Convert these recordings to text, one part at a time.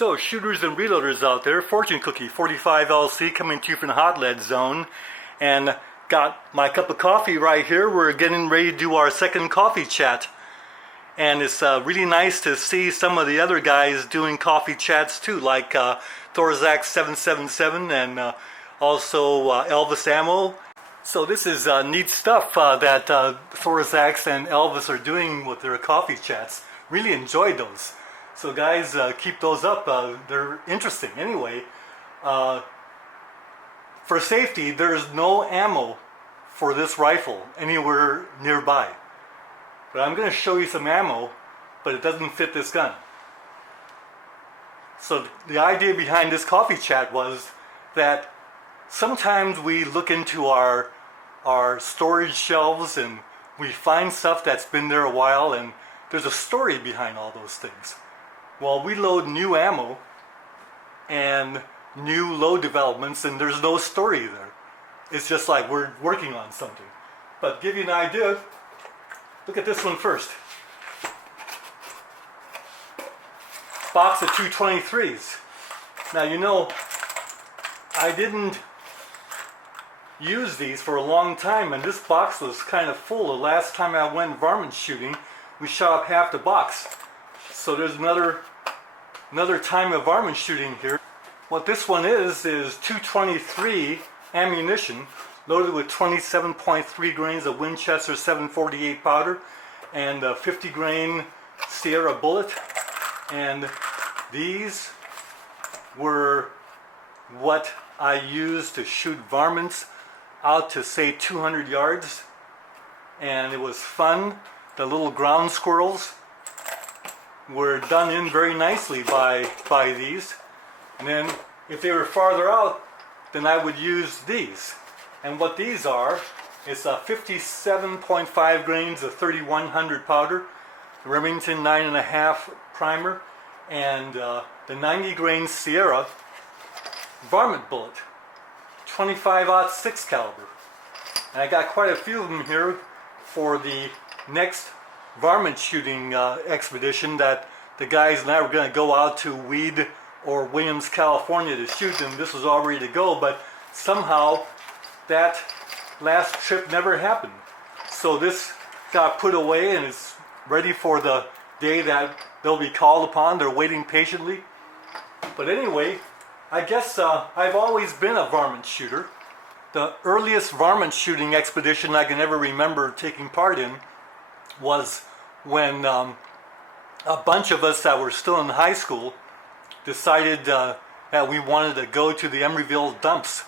So, shooters and reloaders out there, Fortune Cookie 45LC coming to you from the Hot Lead Zone, and got my cup of coffee right here. We're getting ready to do our second coffee chat, and it's really nice to see some of the other guys doing coffee chats too, like Thorzak 777 and also Elvis Ammo. So this is neat stuff that Thorzak and Elvis are doing with their coffee chats. Really enjoyed those. So guys, keep those up. They're interesting. Anyway, for safety, there's no ammo for this rifle anywhere nearby. But I'm going to show you some ammo, but it doesn't fit this gun. So the idea behind this coffee chat was that sometimes we look into our storage shelves and we find stuff that's been there a while, and there's a story behind all those things. Well, we load new ammo and new load developments, and there's no story there. It's just like we're working on something. But to give you an idea, look at this one first. Box of 223s. Now, you know, I didn't use these for a long time, and this box was kind of full. The last time I went varmint shooting, we shot up half the box. So there's another time of varmint shooting here. What this one is 223 ammunition loaded with 27.3 grains of Winchester 748 powder and a 50 grain Sierra bullet. And these were what I used to shoot varmints out to say 200 yards. And it was fun. The little ground squirrels were done in very nicely by these. And then if they were farther out, then I would use these. And what these are, it's a 57.5 grains of 3100 powder, Remington 9.5 primer, and the 90 grain Sierra varmint bullet, 25-06 caliber. And I got quite a few of them here for the next varmint shooting expedition that the guys and I were going to go out to Weed or Williams, California to shoot, and this was all ready to go, but somehow that last trip never happened. So this got put away and it's ready for the day that they'll be called upon. They're waiting patiently. But anyway, I guess I've always been a varmint shooter. The earliest varmint shooting expedition I can ever remember taking part in was when a bunch of us that were still in high school decided that we wanted to go to the Emeryville dumps,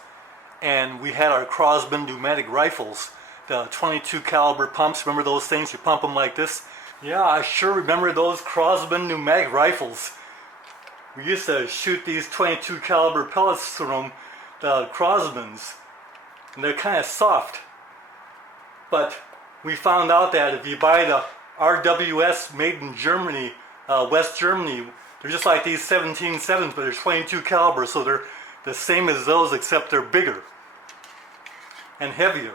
and we had our Crosman pneumatic rifles, the 22 caliber pumps. Remember those things? You pump them like this. Yeah, I sure remember those Crosman pneumatic rifles. We used to shoot these 22 caliber pellets through them, the Crosmans, and they're kind of soft. But we found out that if you buy the RWS made in Germany, West Germany, they're just like these 17.7s, but they're 22 caliber, so they're the same as those except they're bigger and heavier.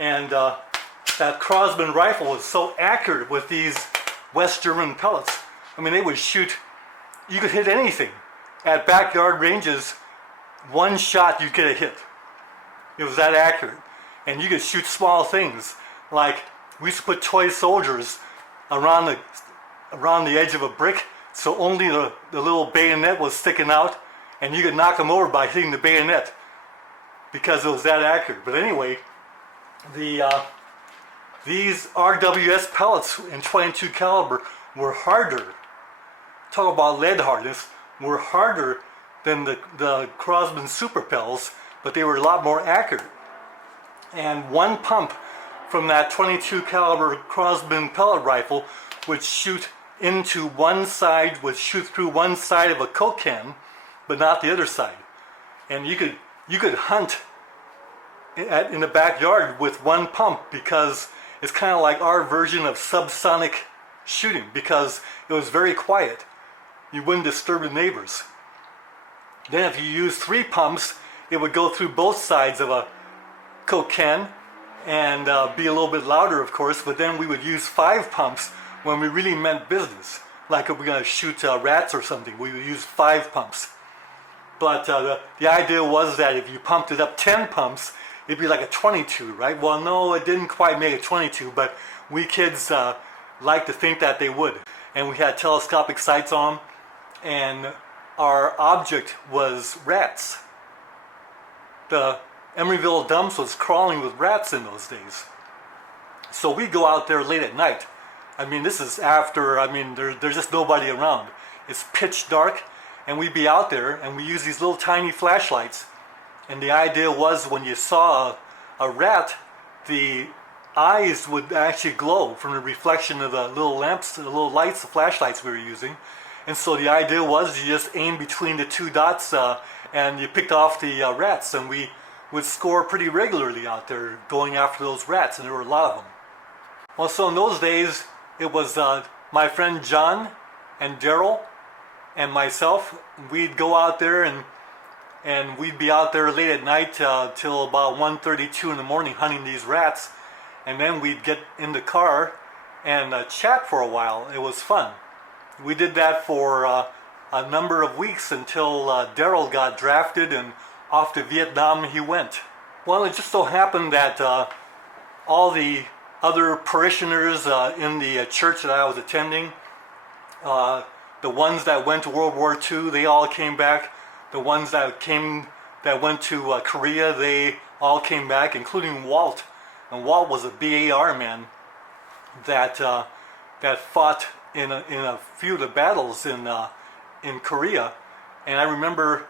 And that Crosman rifle was so accurate with these West German pellets. I mean, they would shoot, you could hit anything. At backyard ranges, one shot you'd get a hit. It was that accurate. And you could shoot small things, like we used to put toy soldiers around the edge of a brick, so only the little bayonet was sticking out, and you could knock them over by hitting the bayonet because it was that accurate. But anyway, these RWS pellets in 22 caliber were harder. Talk about lead hardness. Were harder than the Crosman Super Pels, but they were a lot more accurate. And one pump from that 22 caliber Crosman pellet rifle would shoot into one side, would shoot through one side of a Coke can, but not the other side. And you could hunt in the backyard with one pump, because it's kind of like our version of subsonic shooting, because it was very quiet. You wouldn't disturb the neighbors. Then if you use 3 pumps, it would go through both sides of a Coke can and be a little bit louder, of course, but then we would use 5 pumps when we really meant business. like if we're going to shoot rats or something, we would use 5 pumps. But the idea was that if you pumped it up 10 pumps, it'd be like a 22, right? Well, no, it didn't quite make a 22, but we kids like to think that they would. And we had telescopic sights on, and our object was rats. The Emeryville dumps was crawling with rats in those days. So we go out there late at night. I mean, this is after, I mean, there's just nobody around. It's pitch dark, and we'd be out there, and we use these little tiny flashlights. And the idea was when you saw a rat, the eyes would actually glow from the reflection of the little lamps, the little lights, the flashlights we were using. And so the idea was you just aim between the 2 dots and you picked off the rats, and we would score pretty regularly out there going after those rats, and there were a lot of them. Well, so in those days, it was my friend John and Daryl and myself. We'd go out there and we'd be out there late at night till about 1:32 in the morning hunting these rats, and then we'd get in the car and chat for a while. It was fun. We did that for a number of weeks until Daryl got drafted and off to Vietnam he went. Well, it just so happened that all the other parishioners in the church that I was attending, the ones that went to World War II, they all came back. The ones that went to Korea, they all came back, including Walt. And Walt was a BAR man that fought in a few of the battles in Korea. And I remember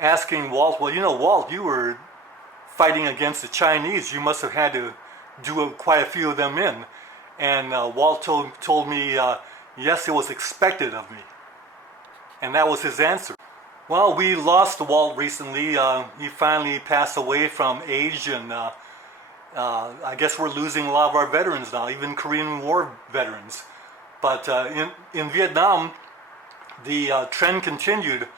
asking Walt, well, you know, Walt, you were fighting against the Chinese. You must have had to do quite a few of them in. And Walt told me, yes, it was expected of me. And that was his answer. Well, we lost Walt recently. He finally passed away from age, and I guess we're losing a lot of our veterans now, even Korean War veterans. But in Vietnam, the trend continued.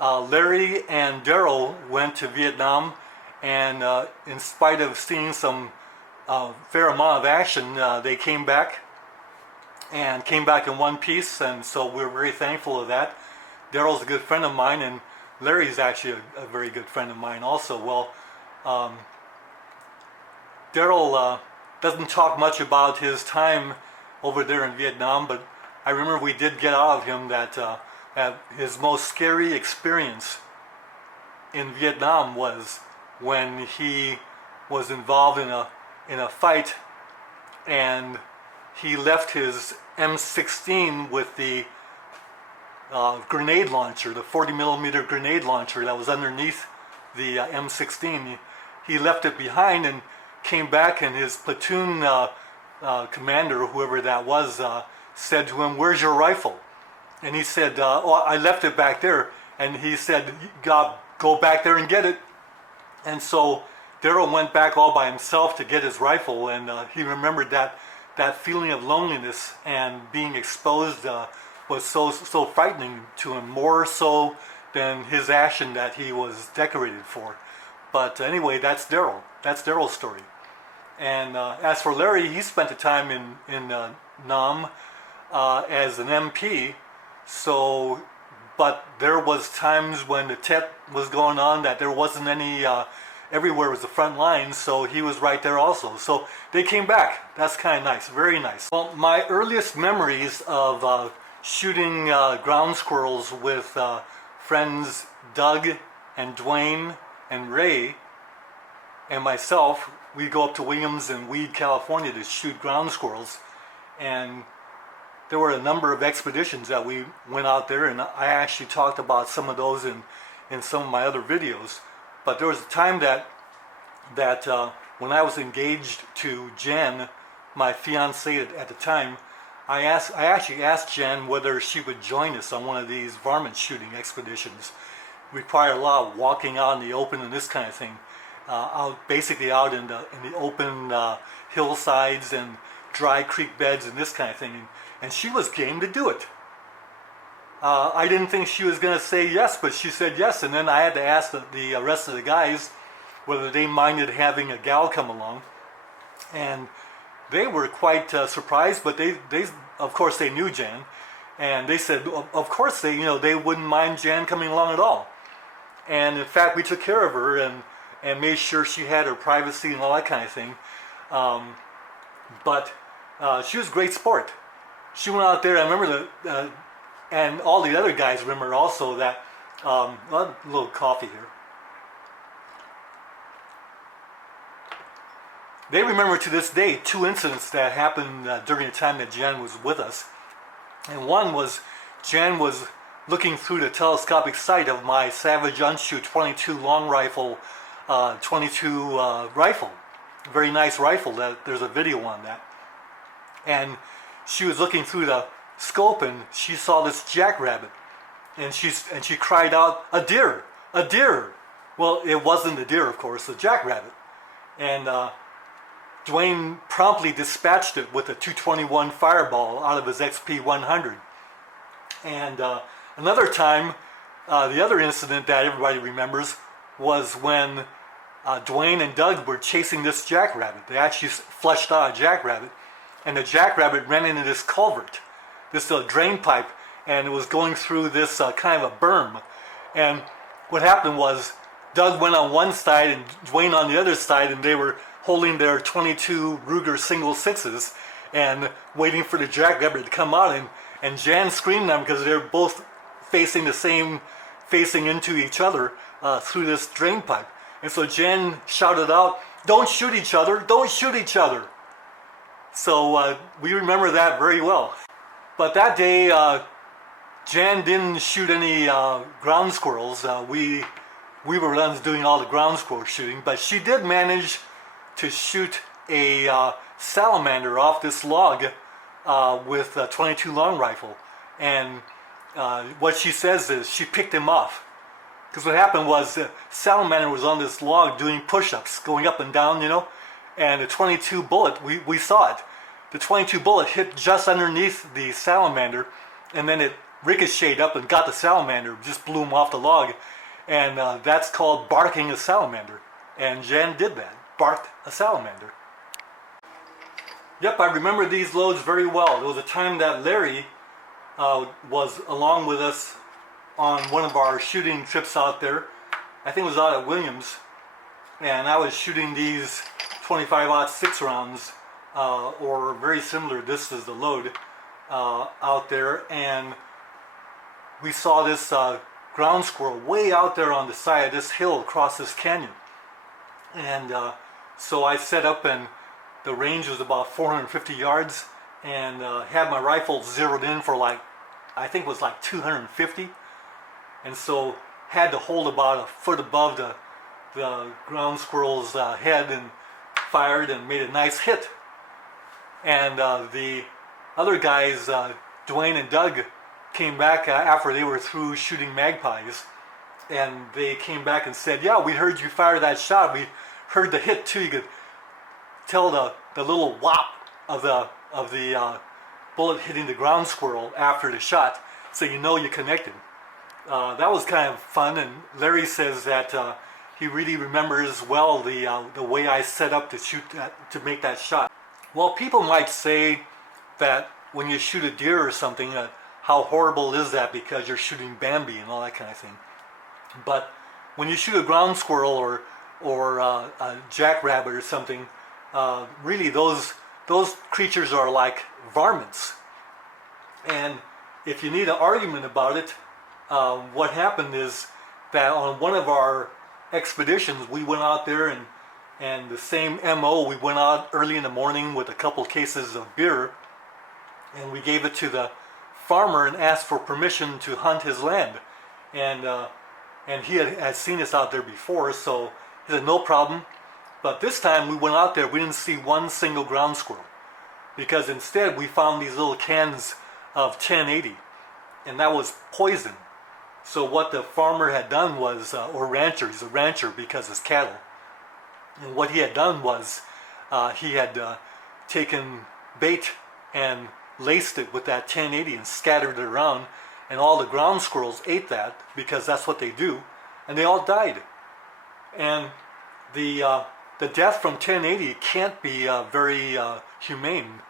Larry and Daryl went to Vietnam, and in spite of seeing some fair amount of action, they came back in one piece, and so we're very thankful of that. Daryl's a good friend of mine, and Larry's actually a very good friend of mine also. Well, Daryl doesn't talk much about his time over there in Vietnam, but I remember we did get out of him that his most scary experience in Vietnam was when he was involved in a fight, and he left his M16 with the grenade launcher, the 40mm grenade launcher that was underneath the M16. He left it behind and came back, and his platoon commander, whoever that was, said to him, "Where's your rifle?" And he said, "Oh, I left it back there." And he said, "Go back there and get it." And so Daryl went back all by himself to get his rifle, and he remembered that feeling of loneliness and being exposed was so frightening to him, more so than his action that he was decorated for. But anyway, that's Daryl. That's Daryl's story. And as for Larry, he spent the time in Nam as an MP. So, but there was times when the Tet was going on that there wasn't any. Everywhere was the front line, so he was right there also. So they came back. That's kind of nice, very nice. Well, my earliest memories of shooting ground squirrels with friends Doug and Dwayne and Ray and myself, we'd go up to Williams and Weed, California to shoot ground squirrels. And there were a number of expeditions that we went out there, and I actually talked about some of those in some of my other videos. But there was a time that when I was engaged to Jan, my fiancée at the time, I actually asked Jan whether she would join us on one of these varmint shooting expeditions. It required a lot of walking out in the open and this kind of thing, basically out in the open hillsides and dry creek beds and this kind of thing. And she was game to do it. I didn't think she was going to say yes, but she said yes. And then I had to ask the rest of the guys whether they minded having a gal come along. And they were quite surprised, but they of course they knew Jan. And they said, of course, they wouldn't mind Jan coming along at all. And in fact, we took care of her and made sure she had her privacy and all that kind of thing. But she was a great sport. She went out there. I remember and all the other guys remember also that. A little coffee here. They remember to this day 2 incidents that happened during the time that Jan was with us. And one was Jan was looking through the telescopic sight of my Savage Unshoot 22 long rifle, 22 rifle. Very nice rifle. There's a video on that. And she was looking through the scope and she saw this jackrabbit. And she cried out, "A deer! A deer!" Well, it wasn't a deer, of course, a jackrabbit. And Dwayne promptly dispatched it with a 221 fireball out of his XP 100. And another time, the other incident that everybody remembers was when Dwayne and Doug were chasing this jackrabbit. They actually flushed out a jackrabbit, and the jackrabbit ran into this culvert, this drain pipe, and it was going through this kind of a berm. And what happened was Doug went on one side and Dwayne on the other side, and they were holding their 22 Ruger single sixes and waiting for the jackrabbit to come out. And Jan screamed at them because they were both facing into each other through this drain pipe. And so Jan shouted out, "Don't shoot each other! Don't shoot each other!" So we remember that very well. But that day, Jan didn't shoot any ground squirrels. We were the ones doing all the ground squirrel shooting, but she did manage to shoot a salamander off this log with a 22 long rifle. And what she says is she picked him off. Because what happened was the salamander was on this log doing push-ups, going up and down, and the 22 bullet, we saw it. The 22 bullet hit just underneath the salamander, and then it ricocheted up and got the salamander, just blew him off the log. And that's called barking a salamander. And Jan did that, barked a salamander. Yep, I remember these loads very well. There was a time that Larry was along with us on one of our shooting trips out there. I think it was out at Williams. And I was shooting these 25-06 rounds, or very similar, this is the load, out there. And we saw this ground squirrel way out there on the side of this hill across this canyon. And so I set up, and the range was about 450 yards, and had my rifle zeroed in for I think it was 250. And so had to hold about a foot above the ground squirrel's head, and fired and made a nice hit. And the other guys, Dwayne and Doug, came back after they were through shooting magpies, and they came back and said, "Yeah, we heard you fire that shot. We heard the hit too. You could tell the little whop of the bullet hitting the ground squirrel after the shot, so you connected." That was kind of fun. And Larry says that he really remembers well the way I set up to make that shot. Well, people might say that when you shoot a deer or something, how horrible is that because you're shooting Bambi and all that kind of thing. But when you shoot a ground squirrel or a jackrabbit or something, really those creatures are like varmints. And if you need an argument about it, what happened is that on one of our expeditions we went out there, and the same MO, we went out early in the morning with a couple cases of beer, and we gave it to the farmer and asked for permission to hunt his land. And he had seen us out there before, so he said no problem. But this time we went out there, we didn't see one single ground squirrel, because instead we found these little cans of 1080, and that was poison. So what the farmer had done was, or rancher, he's a rancher because it's cattle, and what he had done was he had taken bait and laced it with that 1080 and scattered it around, and all the ground squirrels ate that because that's what they do, and they all died. And the death from 1080 can't be very humane.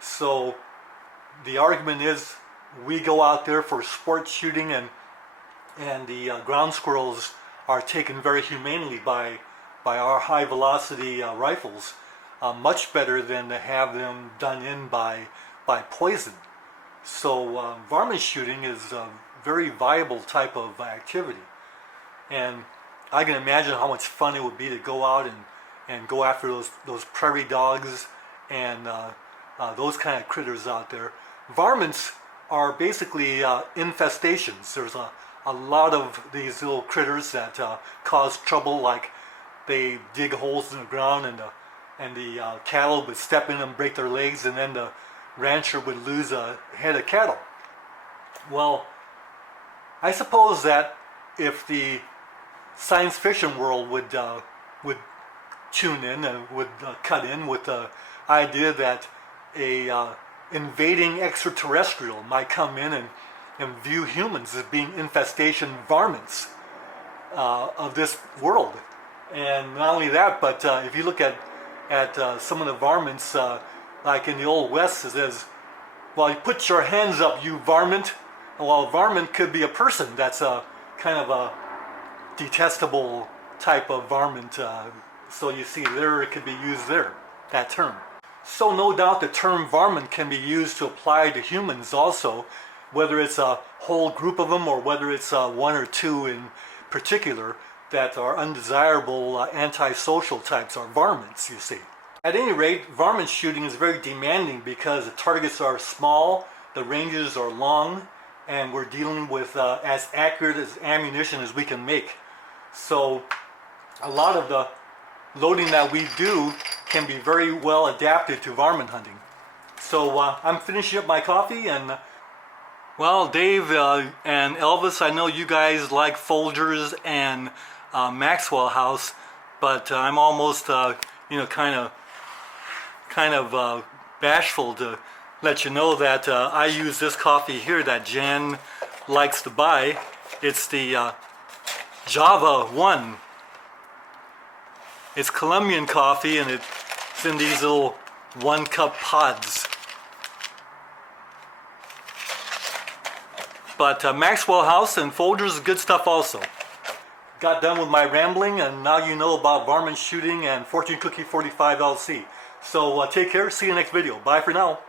So the argument is we go out there for sport shooting, and the ground squirrels are taken very humanely by our high velocity rifles, much better than to have them done in by poison. So varmint shooting is a very viable type of activity, and I can imagine how much fun it would be to go out and go after those prairie dogs and those kind of critters out there. Varmints are basically infestations. There's a lot of these little critters that cause trouble, like they dig holes in the ground, and the cattle would step in and break their legs, and then the rancher would lose a head of cattle. Well, I suppose that if the science fiction world would tune in and would cut in with the idea that a invading extraterrestrial might come in and view humans as being infestation varmints of this world. And not only that, but if you look at some of the varmints, like in the Old West, it says, well, you put your hands up, you varmint. Well, varmint could be a person. That's a kind of a detestable type of varmint. So you see there, it could be used there, that term. So no doubt the term varmint can be used to apply to humans also, whether it's a whole group of them or whether it's one or two in particular that are undesirable antisocial types, are varmints, you see. At any rate, varmint shooting is very demanding because the targets are small, the ranges are long, and we're dealing with as accurate as ammunition as we can make. So a lot of the loading that we do can be very well adapted to varmint hunting. So I'm finishing up my coffee, and well, Dave and Elvis, I know you guys like Folgers and Maxwell House, but I'm almost kind of bashful to let you know that I use this coffee here that Jan likes to buy. It's the Java 1. It's Colombian coffee, and it's in these little 1-cup pods. But Maxwell House and Folgers is good stuff also. Got done with my rambling, and now you know about varmint shooting and Fortune Cookie 45 LC. So take care, see you next video. Bye for now.